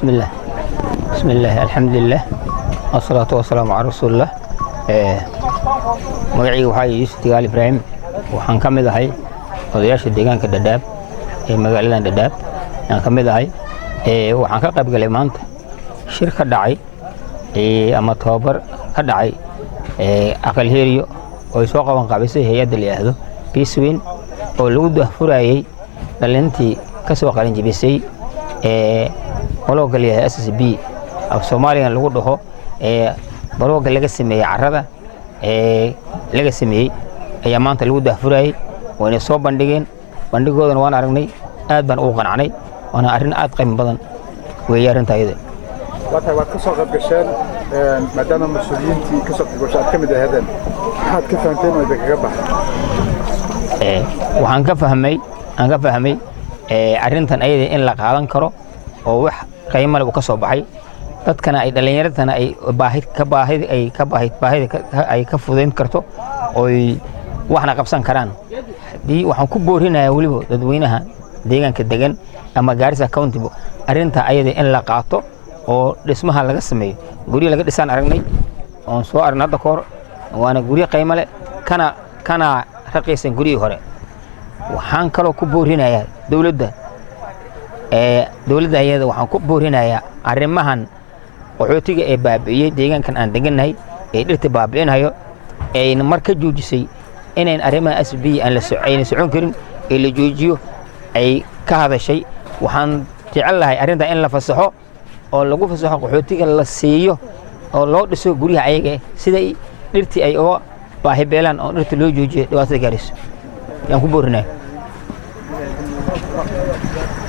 بسم الله بسم الله الحمد لله والصلاة والسلام على رسول الله magacayga waxaa Yuusuf Tigaal Ibraahim waxaan ka mid ahay odayaasha deegaanka Dadaab ee magaalada Dadaab aan ka mid ahay waxaan ka qayb galay maanta shir ka dhacay ama tababar ka dhacay aqal heeriyo oo soo qaban qaabisay hay'adda la yiraahdo Peacewin oo lagu dahfurayay dhalintii ka soo qalin jibisay ولوغ اللي SSB أو Soomaaliya lagu dhaho barooga laga sameeyay carrada laga sameeyay ayaa maanta lagu dahfurayay wayna soo bandhigoodana waan aragnay aad baan ugu qanacnay waana arrin aad qiimo badan weeyaan arintayda waad ka soo qayb gasheen maadaama mas'uuliyiintii ka soo qayb gashay ka mid ahaydeen maxaad ka fahanteen oo idinkaga baxay waxaan ka fahmay arrintan ayada in la qaadan karo oo wax qiimo leh ka soo baxay dadkana ay dhalinyaradana ay ka fudeyn karto oo waxna qabsan karaan hadii waxaan ku boorinayaa waliba dadweynaha deegaanka degan ama Garissa County arrinta ayada in la qaato oo dhismaha laga sameeyo guri laga dhisan aragnay oo soo arnada koor waana guri qiimo leh kana raqiisan guri hore waxaan kaloo ku boorinayaa dawladda ayada waxaan ku boorinayaa arrimahan qaxootiga ee baabi'iyay deegaankan aan deganahay ee dhirta baabi'inayo ee marka joojisay inaan arrimaha SSB aan la socon karin ee la joojiyo ay ka hadashay waxaan jecelahay arrinta in la fasaxo oo lagu fasaxo qaxootiga la siiyo oo loo dhiso guriga ayaga sida dhirtii ay uga baahi beelaan oo dhirta loo joojiyo dhawaatada Garissa yaan ku boorinayaa